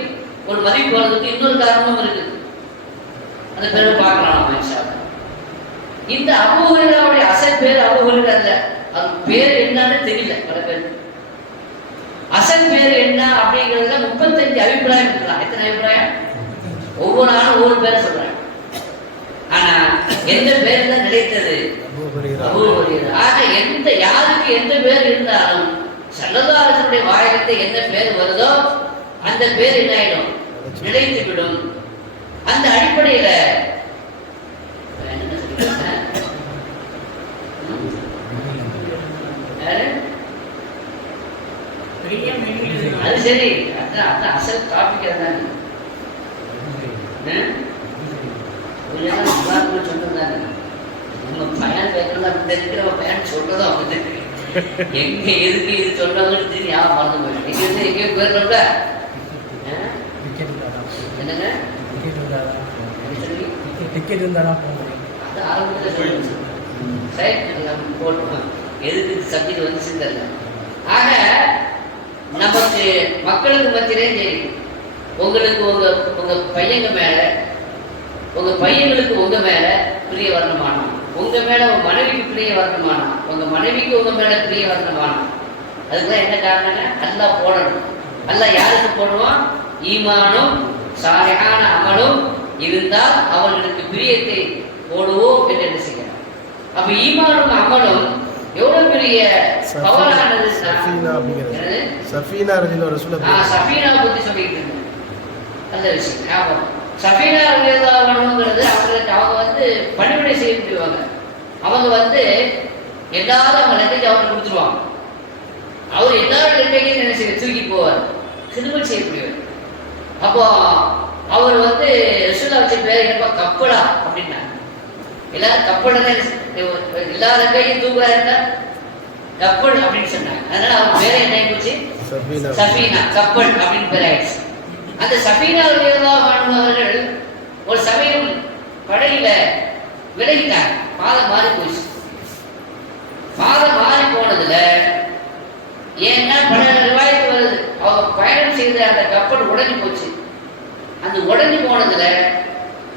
ஒரு மதிப்பு வர்றதுக்கு இன்னொரு காரணமும் இருக்கு. அந்த பேரை பார்க்கலாம் நம்ம இன்ஷா அல்லாஹ். இந்த அபூ ஹுரைராவுடைய அசல் பேர் அபூ ஹுரைரா இல்ல. அது பேர் என்னன்னு தெரியல பல பேருக்கு. அசல் பேர் என்ன அப்படிங்கிறதுல 35 அபிப்பிராயம் இருக்கலாம். எத்தனை அபிப்பிராயம்? ஒவ்வொரு நாளும் ஒவ்வொரு பேரை சொல்றாங்க. ஆனா எந்த பேர் தான் நிலைத்தது? அபூ ஹுரைரா. ஆக யாருக்கு எந்த பேர் இருந்தாலும் ஸல்லல்லாஹு அலைஹி வஸல்லம் வாயிலிருந்து எந்த பேர் வருதோ அந்த பேர் என்ன ஆயிடும்? நிலைத்து விடும். அந்த அடிப்படையில அது சரி, அதான் அசல் டாபிக் அதான். சொன்னதாங்க நம்ம பயன் வைக்கணும் அப்படின்னு தெரிஞ்சு நம்ம பயன் சொல்றதும் அப்படி தெரியும். எங்க எதுக்கு இது சொல்றாங்கன்னு தெரியும். யாரும் மறந்து போயிடும். எங்க இருந்து எங்கேயோ போயிடணும்ல. என்னங்க டிக்கெட் இருந்தாலும் அது ஆரம்பத்தில் சொல்லுங்க. சரி, நம்ம போட்டோம். எதுக்கு சப்ஜெக்ட் வந்துச்சுன்னு தெரியல. ஆக நமக்கு மக்களுக்கு மத்தியிலே தெரியும். உங்களுக்கு உங்க பையங்க மேல, உங்க பையங்களுக்கு உங்க மேல பிரிய வரணுமானா, உங்க மேல உங்க மனைவிக்கு பிரிய வரணுமானா, உங்க மனைவிக்கு உங்க மேல பிரிய வரணுமானா, அதுக்குதான் என்ன காரணங்க? அல்லாஹ் போடணும். அல்லாஹ் யாருக்கு போடுவான்? ஈமானும் சாலிஹான அமலும் இருந்தால் அவர்களுக்கு பிரியத்தை போடுவோம் என்று என்ன செய்யணும். அப்ப ஈமானும் அமலும் எவ்வளவு பெரிய பவரானது. சஃபீனா பத்தி சொல்லிட்டு இருந்தேன். அந்த விஷயம் சஃபீனா ரலியல்லாஹு அவங்களுக்கு அவங்க பணிவிடை செய்யக்கூடியவங்க. அவங்க எல்லாரும் அவங்க லெட்டேஜ் அவருக்கு கொடுத்துருவாங்க. அவர் எல்லாரும் லெட்டேஜையும் என்ன செய்ய தூக்கி போவார், சிறுமல் செய்யக்கூடியவர். அப்போ அவர் ரசூலுல்லாஹ் வச்ச பேர் என்னப்பா? கப்பலா அப்படின்னா. எல்லாரும் கப்பல் தான் எல்லார கையும் தூக்குறாருன்னா கப்பல் அப்படின்னு சொன்னாங்க. அதனால அவங்க பேரை என்ன ஆயிடுச்சு? சஃபீனா, கப்பல் அப்படின்னு பேர் ஆயிடுச்சு. அந்த சஃபீனா அவர்கள் ஒரு சமயம் படையில விலகிட்டாங்க. பாதம் மாறி போயிடுச்சு. பாதம் மாறி போனதுல ஏன்னா பல ரிவாயத்து வருது, அவங்க பயணம் செய்த அந்த கப்பல் உடைஞ்சு போச்சு. அந்த உடைஞ்சு போனதுல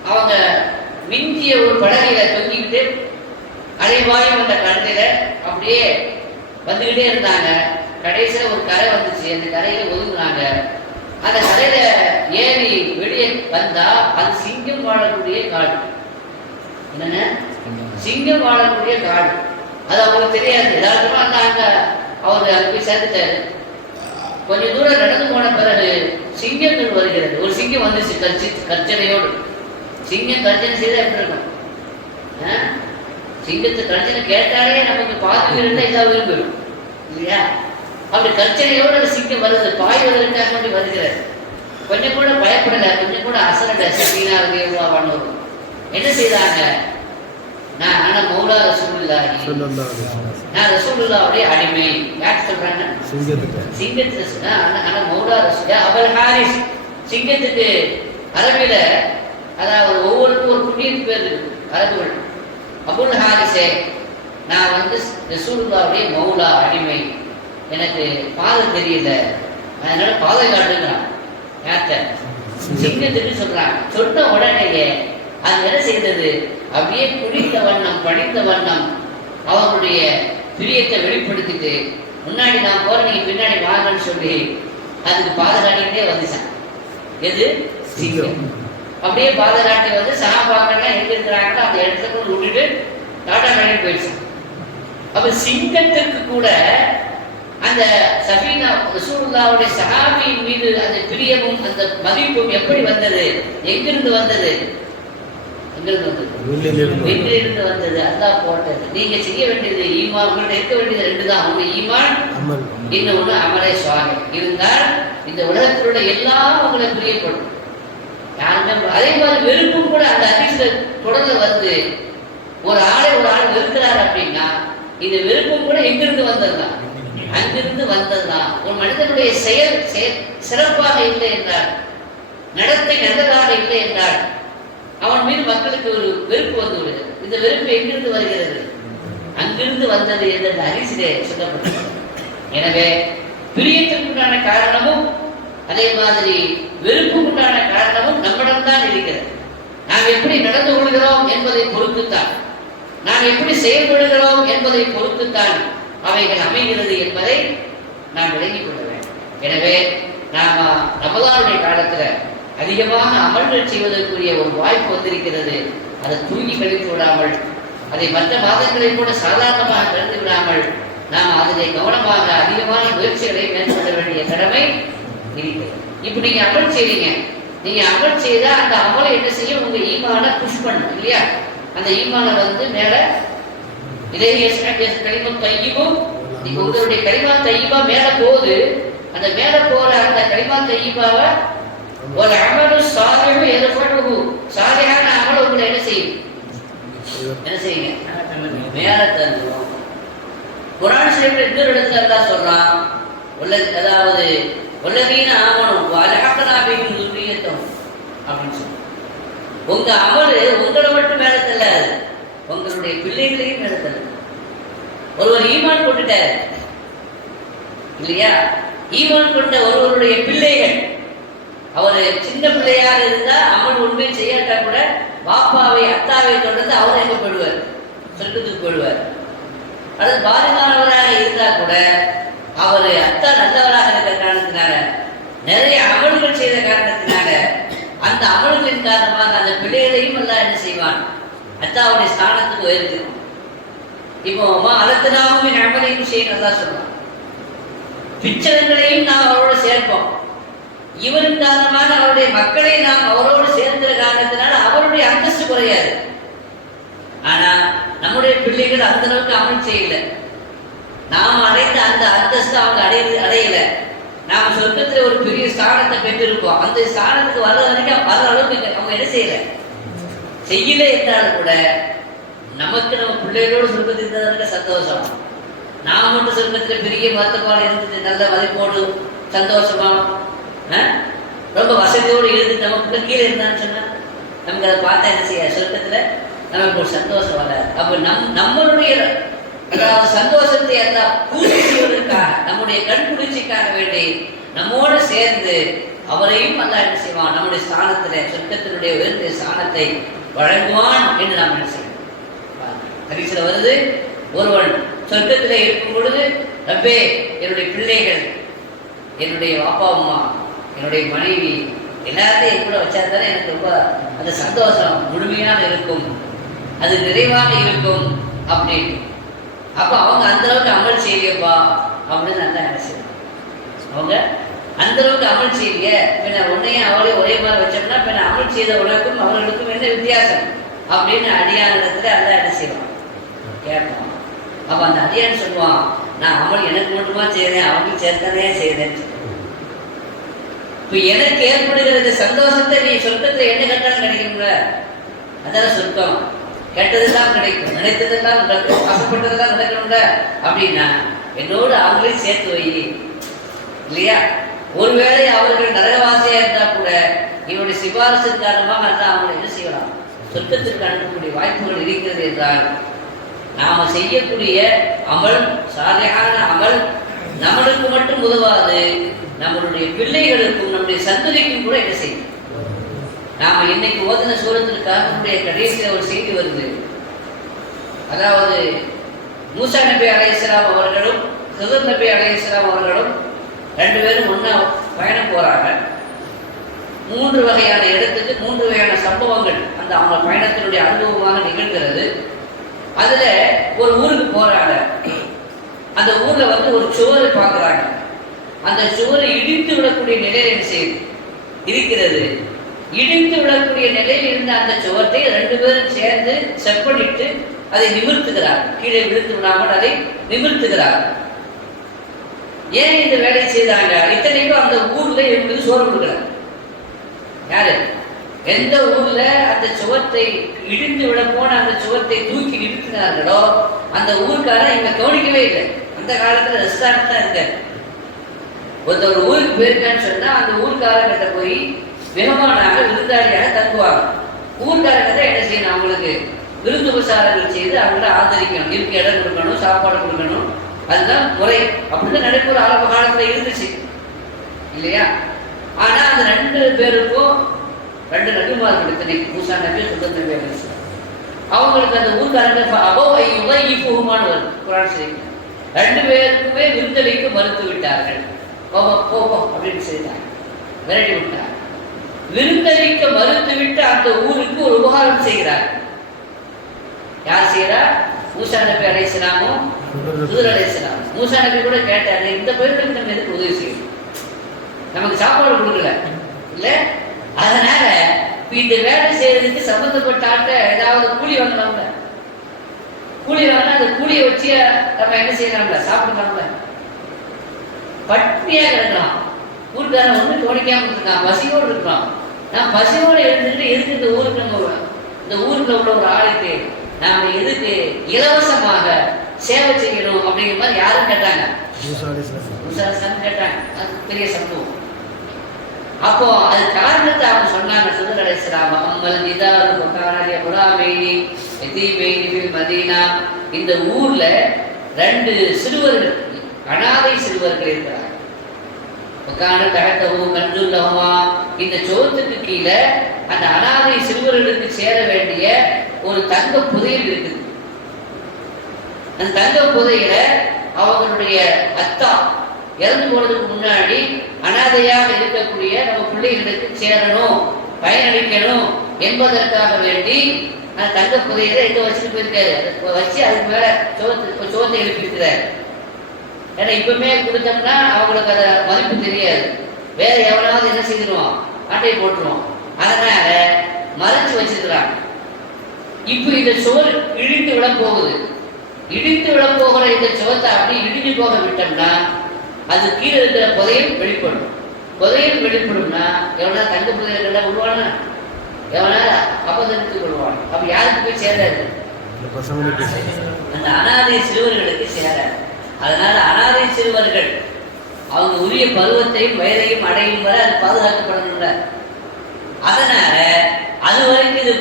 அவங்க மிஞ்சிய ஒரு படகையில தொங்கிக்கிட்டு அலைவாயும் அந்த கரையில அப்படியே வந்துகிட்டே இருந்தாங்க. கடைசியில ஒரு கரை வந்துச்சு. அந்த கரையில ஒதுங்கினாங்க. அந்த கரையில ஏறி வெளியே வந்தா அது சிங்கம் வாழக்கூடிய காடு. என்னங்க? சிங்கம் வாழக்கூடிய காடு. அது அவங்களுக்கு தெரியாது. எல்லாருக்குமே அங்க அவரு அங்க போய் சேர்ந்துட்டாரு. கொஞ்சம் தூரம் நடந்து போன பிறகு சிங்கங்கள் வருகிறது. ஒரு சிங்கம் வந்துச்சு கர்ச்சனையோடு. சிங்கம் கர்ச்சனை செய்தா எப்படி இருக்கும்? சிங்கத்தை கர்ச்சனை கேட்டாலே நமக்கு பார்த்து இருந்தா இதா விரும்பிடும் இல்லையா? அப்படி கர்ச்சனையோடு அந்த சிங்கம் வருது. பாய்வதற்காக வேண்டி வருகிறது. கொஞ்சம் கூட பயப்படல, கொஞ்சம் கூட அசரல. சஃபீனா ரலியல்லாஹு என்ன செய்தாங்க? நான் மௌலா ரசூலுல்லாஹி, நான் ரசூலுல்லாஹ்வுடைய அடிமை. யார் சொல்றாங்க? சிங்கத்துக்கு சொன்னா மௌலா ரசூல் அபுல் ஹாரிஸ். சிங்கத்துக்கு அரபில அதாவது ஒவ்வொருக்கும் ஒரு புண்ணியத்து பேர் இருக்கு அரபுகள். அபுல் ஹாரிஸே, நான் ரசூலுல்லாஹ்வுடைய மௌலா அடிமை, எனக்கு பாதம் தெரியல, அதனால பாதை காட்டுங்கிறான். யார்கிட்ட? சிங்கத்துக்கு சொல்றாங்க. சொன்ன உடனேயே அது என்ன செய்தது? அப்படியே குடித்த வண்ணம் படித்த வண்ணம் அவர்களுடைய பிரியத்தை வெளிப்படுத்திட்டு முன்னாடி நான் போற நீங்க பின்னாடி வாங்கன்னு சொல்லி அதுக்கு பாதகாட்டிகிட்டே வந்துச்சான். எது? சிங்கம். அப்படியே பாதகாட்டி வந்து சகாபாக்கள்லாம் எங்க இருக்கிறாங்களோ அந்த இடத்துல கொண்டு விட்டுட்டு டாடா காட்டி போயிடுச்சு. அப்ப சிங்கத்திற்கு கூட அந்த சஃபீனா ரசூலுல்லாஹ்வுடைய சஹாபியின் மீது அந்த பிரியமும் அந்த மதிப்பும் எப்படி வந்தது? எங்கிருந்து வந்தது? எங்கிருந்து வந்தது? அல்லாஹ் போட்டது. நீங்க செய்ய வேண்டியது ஈமான், உங்கள்ட்ட இருக்க வேண்டியது ரெண்டு தான். ஒன்று ஈமான், இன்னொன்று அமலே சுவாகை இருந்தால் இந்த உலகத்தில் உள்ள எல்லாம் உங்களை பிரியப்படும். அதே மாதிரி வெறுப்பும் கூட அந்த ஹதீஸ்ல தொடர்ந்து வருது. ஒரு ஆள் வெறுக்கிறார் அப்படின்னா இந்த வெறுப்பும் கூட எங்கிருந்து வந்ததுதான்? அங்கிருந்து வந்ததுதான். ஒரு மனிதனுடைய செயல் சிறப்பாக இல்லை என்றால், நடத்தை நல்லதாக இல்லை என்றால் அவன் மீது மக்களுக்கு ஒரு வெறுப்பு வந்து விடுகிறது. இந்த வெறுப்பு எங்கிருந்து வருகிறது? அங்கிருந்து வந்தது என்று அந்த ஹதீஸிலே சொல்லப்பட்டது. எனவே பிரியத்திற்குண்டான காரணமும் அதே மாதிரி வெறுப்புக்குண்டான காரணமும் நம்மிடம்தான் இருக்கிறது. நாம் எப்படி நடந்து கொள்கிறோம் என்பதை பொறுத்துத்தான், நாம் எப்படி செயல்படுகிறோம் என்பதை பொறுத்துத்தான் அவைகள் அமைகிறது என்பதை நாம் விளங்கிக் கொள்ள வேண்டும். எனவே நாம ரமலானுடைய காலத்துல அதிகமாக அமல்கள் செய்வதற்குரிய ஒரு வாய்ப்பு வந்திருக்கிறது. அதை தூங்கி கழித்து விடாமல், அதை மற்ற மாதங்களை கூட சாதாரணமாக கருத்து விடாமல் நாம் அதிலே கவனமாக அதிகமான முயற்சிகளை மேற்கொள்ள வேண்டிய கடமை இருக்கிறது. இப்ப நீங்க அமல் செய்றீங்க, நீங்க அமல் செய்தா அந்த அமலை என்ன செய்யும்? உங்க ஈமான புஷ் பண்ணும் இல்லையா? அந்த ஈமான மேல கலிமா தையிபும், உங்களுடைய கலிமா தையிபா மேல போகுது. அந்த மேல போற அந்த கலிமா தையிபாவை ஒரு அமலு சாலிஹு யர்ஃபஉஹு, சாலிஹான அமல் உங்களை என்ன செய்யும்? என்ன செய்யுங்க? மேல தள்ளும். குர்ஆன் ஷரீஃப்ல இன்னொரு இடத்துல அல்லாஹ் சொல்றான், அதாவது வல்லதீன ஆமனு வஅல்ஹக்னா பிஹிம் ذُرِّيَّتَهُம் அப்படின்னு சொல்லி. உங்க அமல் உங்களை மட்டும் மேல தள்ளாது, உங்களுடைய பிள்ளைகளையும் மேல தள்ளும். ஒருவர் ஈமான் கொண்டுட்டார் இல்லையா? ஈமான் கொண்ட ஒருவருடைய பிள்ளைகள், அவர் சின்ன பிள்ளையாக இருந்தா அமல் உண்மை செய்யாட்டா கூட பாப்பாவை அத்தாவை தொடர்ந்து அவர் எங்க போயிடுவார்? சொர்க்கத்துக்கு போயிடுவார். அது பாலிகானவராக இருந்தா கூட அவர் அத்தா நல்லவராக இருக்கிற காரணத்தினால, நிறைய அமல்கள் செய்த காரணத்தினால, அந்த அமல்களின் காரணமாக அந்த பிள்ளைகளையும் எல்லாம் என்ன செய்வான்? அத்தாவுடைய ஸ்தானத்துக்கு உயர்த்திடும். இப்போ அலத்தினாவும் அமலையும் செய்ய நல்லா சொல்லுவான். பிச்சகங்களையும் நாம் அவரோடு சேர்ப்போம். இவரின் காரணமாக அவருடைய மக்களை நாம் அவரோடு சேர்க்கிற காரணத்தினால அவருடைய அந்தஸ்து குறையாது. ஆனா நம்முடைய பிள்ளைகள் அந்த அளவுக்கு அமல் செய்யல. நாம் அடைந்த அந்த அந்தஸ்து அவங்க அடையல. நாம் சொர்க்கத்தில் ஒரு பெரிய ஸ்தானத்தை பெற்றிருப்போம். அந்த ஸ்தானத்துக்கு வர்ற வரைக்கும் வர்ற அளவுக்கு அவங்க என்ன செய்யல என்றாலும் கூட நமக்கு நம்ம பிள்ளைகளோடு சொர்க்கத்துக்கு இருந்ததுனால சந்தோஷம். நான் மட்டும் சொர்க்கத்தில் பெரிய மருத்துவப்பாடு இருந்துட்டு நல்ல மதிப்போடு சந்தோஷமா ரொம்ப வசதியோடு இருந்து நம்ம பிள்ளை கீழே இருந்தான்னு சொன்னா நமக்கு அதை பார்த்தா என்ன செய்ய சொர்க்கத்தில் நமக்கு ஒரு சந்தோஷம் வராது. அப்போ நம்மளுடைய அதாவது சந்தோஷத்தை எல்லாம் பூர்த்தி செய்வதற்காக நம்முடைய கண் குளிர்ச்சிக்காக வேண்டி நம்மோடு சேர்ந்து அவரையும் அல்ல என்ன செய்வான், நம்முடைய ஸ்தானத்தில் சொர்க்கத்தினுடைய உயர்ந்த ஸ்தானத்தை வழங்குவான் என்று நாம் என்ன செய்வோம். ஹதீஸ்ல வருது, ஒருவன் சொர்க்கத்திலே இருக்கும் பொழுது ரப்பே என்னுடைய பிள்ளைகள், என்னுடைய அப்பா அம்மா, என்னுடைய மனைவி எல்லாத்தையும் என் கூட வச்சா தானே எனக்கு ரொம்ப அந்த சந்தோஷம் முழுமையாக இருக்கும், அது நிறைவாக இருக்கும் அப்படின்னு. அப்போ அவங்க அந்த அளவுக்கு அமல் செய்யலையப்பா அப்படின்னு நல்லா என்ன செய்வாங்க. அவங்க அந்த அளவுக்கு அமல் செய்ய பின்ன உன்னையும் அவளையும் ஒரே மாதிரி வச்சோம்னா பின்ன அமல் செய்த உனக்கும் அவர்களுக்கும் என்ன வித்தியாசம் அப்படின்னு அடியானிடத்துல அல்ல என்ன செய்வான் கேட்பான். அப்ப அந்த அடியான் சொல்லுவான், நான் அமல் எனக்கு மட்டுமா செய்யறேன், அவங்களுக்கு சேர்த்தானே செய்யறேன்னு சொல்லுவான். இப்ப எனக்கு ஏற்படுகிற இந்த சந்தோஷத்தை நீ சொர்க்கத்துல என்ன கேட்டாலும் கிடைக்கும்ல, அதான் சொர்க்கம். கேட்டதெல்லாம் கிடைக்கும், நினைத்ததெல்லாம் நடக்கும், ஆசைப்பட்டதெல்லாம் நடக்கணும்ல அப்படின்னா என்னோடு அவங்களையும் சேர்த்து வை இல்லையா. ஒருவேளை அவர்கள் நரகவாசியா இருந்தா கூட இவருடைய சிபாரசு காரணமாக இருந்தால் அவங்களை என்ன செய்யலாம், சொர்க்கத்திற்கு அனுப்பக்கூடிய வாய்ப்புகள் இருக்கிறது என்றால் நாம செய்யக்கூடிய அமல் சாலையான அமல் நம்மளுக்கு மட்டும் உதவாது, நம்மளுடைய பிள்ளைகளுக்கும் நம்முடைய சந்ததிக்கும் கூட என்ன செய்யும். நாம இன்னைக்கு ஓதின சூரத்திற்காக நம்முடைய கடைசியில் ஒரு செய்தி வருது. அதாவது மூசா நபி அலைஹிஸ்ஸலாம் அவர்களும் ஹிதர் நபி அலைஹிஸ்ஸலாம் அவர்களும் ரெண்டு பேரும் ஒன்னா பயணம் போறாங்க. 3 வகையான இடத்துக்கு 3 வகையான சம்பவங்கள் அந்த அவங்க பயணத்தினுடைய அனுபவமாக நிகழ்கிறது. அதுல ஒரு ஊருக்கு போறாங்க. அந்த ஊர்ல வந்து ஒரு சுவரை பார்க்குறாங்க. அந்த சுவரை இடித்து விடக்கூடிய நிலையில் என்ன செய்யுது இருக்கிறது. இடித்து விடக்கூடிய நிலையில் இருந்த அந்த சுவத்தை 2 பேரும் சேர்ந்து செப்பனிட்டு அதை நிமிர்த்துகிறார். கீழே விழுத்து விடாமல் அதை நிமிர்த்துகிறார். ஏன் இந்த வேலையை செய்தாங்க? இத்தனைக்கும் அந்த ஊர்ல இவங்களுக்கு சோறு கொடுக்குறாங்க. யாரு? எந்த ஊர்ல அந்த சுவத்தை இடிந்து விட போன அந்த சுவத்தை தூக்கி நிறுத்தினார்களோ அந்த ஊருக்காரன் இவங்க கவனிக்கவே இல்லை. அந்த காலத்துல ரெஸ்டாரண்ட் தான் இருக்காரு. ஒருத்தர் ஊருக்கு போயிருக்கான்னு சொன்னா அந்த ஊருக்காரங்கிட்ட போய் மிகமானாக விருந்தாளியாக தங்குவாங்க. ஊருக்காரங்க தான் என்ன செய்யணும், அவங்களுக்கு விருந்து உபசாரங்கள் செய்து அவங்கள ஆதரிக்கணும், இருக்க இடம் கொடுக்கணும், சாப்பாடு கொடுக்கணும். அதுதான் முறை. அப்படிதான் நடைமுறை ஆரம்ப காலத்துல இருந்துச்சு இல்லையா. ஆனா அந்த 2 பேருக்கும் 2 நபிமார்கள் இத்தனை மூசா நபி ஹிதர் நபி அலைஹிஸ்ஸலாம் அவங்களுக்கு அந்த ஊர்க்காரங்க அபோஹுமான்னு வரும் குர்ஆன் ஷரீஃப்ல. 2 பேருக்குமே விருந்தளிக்க மறுத்து விட்டார்கள். போப்போம் அப்படின்னு செய்தாங்க, விரட்டி விட்டார். விருந்தளிக்க மறுத்து விட்டு அந்த ஊருக்கு ஒரு உபகாரம் செய்கிறார். யார் செய்கிறார்? மூசா நபி அலைஹிஸ்ஸலாமும் ஹிதர் அலைஹிஸ்ஸலாம். மூசா நபி கூட கேட்டாரு, இந்த பேருக்கு நம்ம எதுக்கு உதவி செய்யணும், நமக்கு சாப்பாடு கொடுக்கல இல்ல, அதனால இந்த வேலை செய்யறதுக்கு சம்பந்தப்பட்ட ஆட்ட ஏதாவது கூலி வாங்கலாம்ல, கூலி வாங்கினா அந்த கூலியை வச்சு நம்ம என்ன செய்யலாம்ல, சாப்பிடலாம்ல. பட்னியா கிடக்கலாம், ஊருக்காரன் ஒண்ணு கவனிக்காம இருக்கான், பசியோடு இருக்கலாம். நான் பசியோடு இருந்துட்டு எதுக்கு இந்த ஊருக்கு நம்ம இந்த ஊருக்குள்ள உள்ள ஒரு ஆளுக்கு நாம எதுக்கு இலவசமாக சேவை செய்யணும் அப்படிங்கிற மாதிரி யாரும் கேட்டாங்க, கேட்டாங்க. அது பெரிய சம்பவம். அப்போ அது காரணத்தை அவங்க சொன்னாங்க. ஹிதர் அலைஹிஸ்ஸலாம் அம்மல் நிதாரு பகாரலிய குராமைனி எதீமைனி ஃபில் மதீனா, இந்த ஊர்ல 2 சிறுவர்கள், அனாதை சிறுவர்கள் இருக்கிறாங்க. பகான தஹதஹு கன்ஜுல் லஹுமா, இந்த சோத்துக்கு கீழே அந்த அனாதை சிறுவர்களுக்கு சேர வேண்டிய ஒரு தங்க புதையல் இருக்குது. அந்த தங்க புதையல அவங்களுடைய அத்தா இறந்து போனதுக்கு முன்னாடி அனாதையாக இருக்கக்கூடிய நம்ம பிள்ளைகளுக்கு சேரணும், பயனளிக்கணும் என்பதற்காக வேண்டி அந்த தங்க புதையலை எங்க வச்சுட்டு போயிருக்காரு. அதை வச்சு அதுக்கு மேல சோத்தை எழுப்பியிருக்கிறார். ஏன்னா இப்பவுமே கொடுத்தோம்னா அவங்களுக்கு அதை மதிப்பு தெரியாது, வேற எவனாவது என்ன செய்திருவான், ஆட்டையை போட்டுருவான். அதனால மறைச்சு வச்சிருக்கிறாங்க. இப்ப இந்த சோறு இடிந்து விட போகுது. இடிந்து விட போகிற இந்த சுவத்தை அப்படி இடிஞ்சு போக விட்டோம்னா அது கீழே இருக்கிற புதையல் வெளிப்படும். புதையல் வெளிப்படும்னா எவனா தங்க புதையல் உருவான, எவனா அப்பதற்கு கொள்வான். அப்ப யாருக்கு போய் சேராது, அந்த அனாதை சிறுவர்களுக்கு சேராது. அதனால அனாதை சிறுவர்கள் அவங்க உரிய பருவத்தையும் வயதையும் அடையும் வரை அது பாதுகாக்கப்படணும்ல. அதனால அது வரைக்கும் இது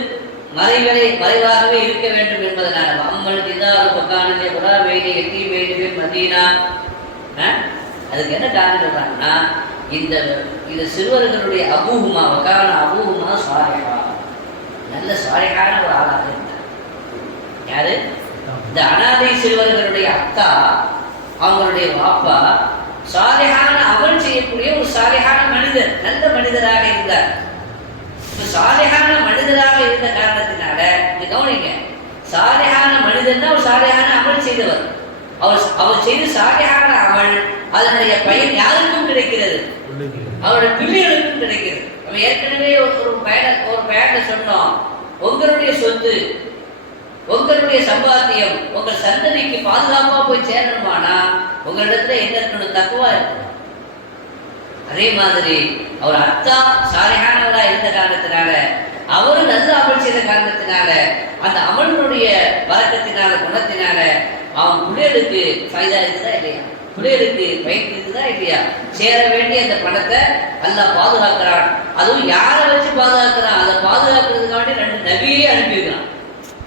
மறைவாகவே இருக்க வேண்டும் என்பதனால அம்மல் திதார் பக்கானே புறா வேலி எட்டி வேலி மதீனா. அதுக்கு என்ன காரணம் சொல்றாங்கன்னா, இந்த சிறுவர்களுடைய அபூஹுமா வகான அபூஹுமா சாலிஹா, நல்ல சாலிஹான ஒரு ஆளாக இருந்தார். யாரு? இந்த அனாதை சிறுவர்களுடைய அத்தா, அவங்களுடைய வாப்பா சாலிஹான அமல் செய்யக்கூடிய ஒரு சாலிஹான மனிதர், நல்ல மனிதராக இருந்தார். சாலிஹான மனிதராக இருந்த காரணத்தினால இது கவனிங்க, சாலிஹான மனிதன்னா ஒரு சாலிஹான அமல் செய்தவர். அவர் செய்த சாலிஹான அமல் அதனுடைய பயன் யாருக்கும் கிடைக்கிறது? அவருடைய பிள்ளைகளுக்கும் கிடைக்கிறது. நம்ம ஏற்கனவே ஒரு பயனை சொன்னோம், உங்களுடைய சொத்து, உங்களுடைய சம்பாத்தியம் உங்கள் சந்ததிக்கு பாதுகாப்பா போய் சேரணுமானா உங்களிடத்துல என்ன இருக்கணும்? தக்குவா இருக்கணும். அதே மாதிரி அவர் அத்தா சாலிஹானவரா இருந்த காரணத்தினால, அவரும் நல்ல அமல் செய்த காரணத்தினால, அந்த அமலினுடைய பழக்கத்தினால குணத்தினால அவன் பிள்ளைகளுக்கு ஃபைதா இருக்குதா இல்லையா? பிள்ளைகளுக்கு பயன் இருக்குதா இல்லையா? சேர வேண்டிய அந்த பணத்தை அல்லாஹ் பாதுகாக்கிறான். அதுவும் யாரை வச்சு பாதுகாக்கிறான்? அதை பாதுகாக்கிறதுக்காண்டி 2 நபியே அனுப்பியிருக்கிறான்.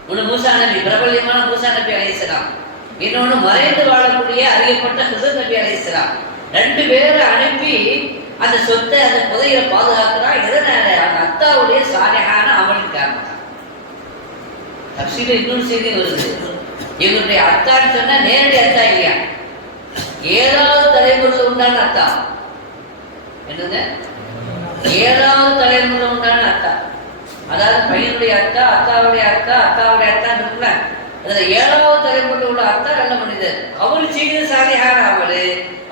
ஒன்று மூசா நபி, பிரபல்யமான மூசா நபி அலைஹிஸ்ஸலாம், இன்னொன்று மறைந்து வாழக்கூடிய அறியப்பட்ட ஹிஸர் நபி அலைஹிஸ்ஸலாம். 2 பேரை அனுப்பி அந்த சொத்தை, அந்த புதையை பாதுகாக்கிறான். எதனால? அந்த அத்தாவுடைய சாலிஹான அமலின் காரணம். தப்சீரில் இன்னொரு செய்தி வருது, இவருடைய அத்தான்னு சொன்னா நேரடி அத்தா இல்லையா, 7வது தலைமுறையில் உண்டான அத்தா. என்னங்க? 7வது தலைமுறையில் உண்டான அத்தா. அதாவது பையனுடைய அத்தா, அத்தாவுடைய அத்தா, அத்தாவுடைய அத்தான்னு இருக்குல்ல, அதுல 7வது தலைமுறையில் உள்ள அத்தா நல்ல மனிதர். அவர் செய்த சாலிஹான அமலு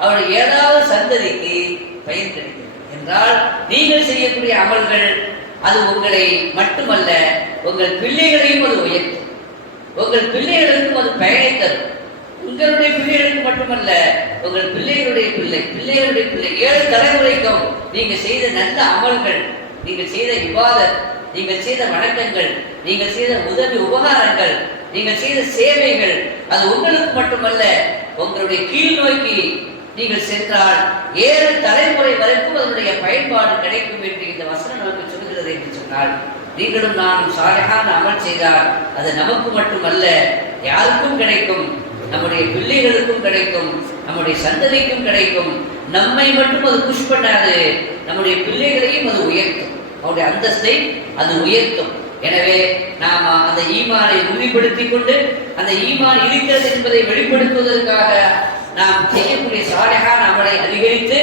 அவருடைய 7வது சந்ததிக்கு பயன் கிடைக்கும் என்றால், நீங்கள் செய்யக்கூடிய அமல்கள் அது உங்களை மட்டுமல்ல உங்கள் பிள்ளைகளையும் அது உயர்த்தும். உங்கள் பிள்ளைகளுக்கும் அது பயனை தரும். உங்களுடைய பிள்ளைகளுக்கு மட்டுமல்ல, உங்கள் பிள்ளைகளுடைய பிள்ளை, பிள்ளைகளுடைய பிள்ளை, 7 தலைமுறைக்கும் நீங்க செய்த நல்ல அமல்கள், நீங்கள் செய்த இபாதத், நீங்கள் செய்த வணக்கங்கள், நீங்கள் செய்த உதவி உபகாரங்கள், நீங்கள் செய்த சேவைகள், அது உங்களுக்கு மட்டுமல்ல உங்களுடைய கீழ் நோக்கி நீங்கள் சென்றால் 7 தலைமுறை வரைக்கும் அதனுடைய பயன்பாடு கிடைக்கும் என்று இந்த வசனம் நமக்கு சொல்கிறது. என்று சொன்னால், நீங்களும் நானும் சாலிஹான அமல் செய்தால் அது நமக்கு மட்டுமல்ல யாருக்கும் கிடைக்கும், நம்முடைய பிள்ளைகளுக்கும் கிடைக்கும், நம்முடைய சந்ததிக்கும் கிடைக்கும். நம்மை மட்டும் அது புஷ் பண்ணாது, நம்முடைய பிள்ளைகளையும் அது உயர்த்தும், அவருடைய அந்தஸ்தை அது உயர்த்தும். எனவே நாம் அந்த ஈமானை உறுதிப்படுத்திக் கொண்டு, அந்த ஈமான் இருக்கிறது என்பதை வெளிப்படுத்துவதற்காக நாம் செய்யக்கூடிய சாலிஹான அமலை அதிகரித்து,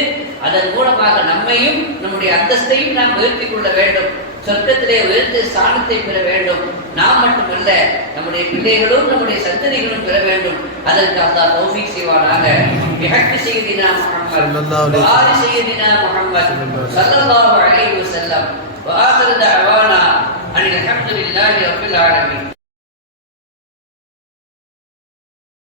அதன் மூலமாக நம்மையும் நம்முடைய அந்தஸ்தையும் நாம் உயர்த்திக் கொள்ள வேண்டும். சொர்க்கத்திலே உயர்ந்த ஸ்தானத்தை பெற வேண்டும். நாம் மட்டுமல்ல, நம்முடைய பிள்ளைகளும் நம்முடைய சந்ததிகளும் பெற வேண்டும். அதற்கு அல்லாஹ் தௌஃபீக் செய்வானாக. பிஹக்கி சய்யிதினா முஹம்மத் வ ஆலி சய்யிதினா முஹம்மத் ஸல்லல்லாஹு அலைஹி வஸல்லம். வ ஆகிரு தஅவானா அனில் ஹம்துலில்லாஹி ரப்பில் ஆலமீன்.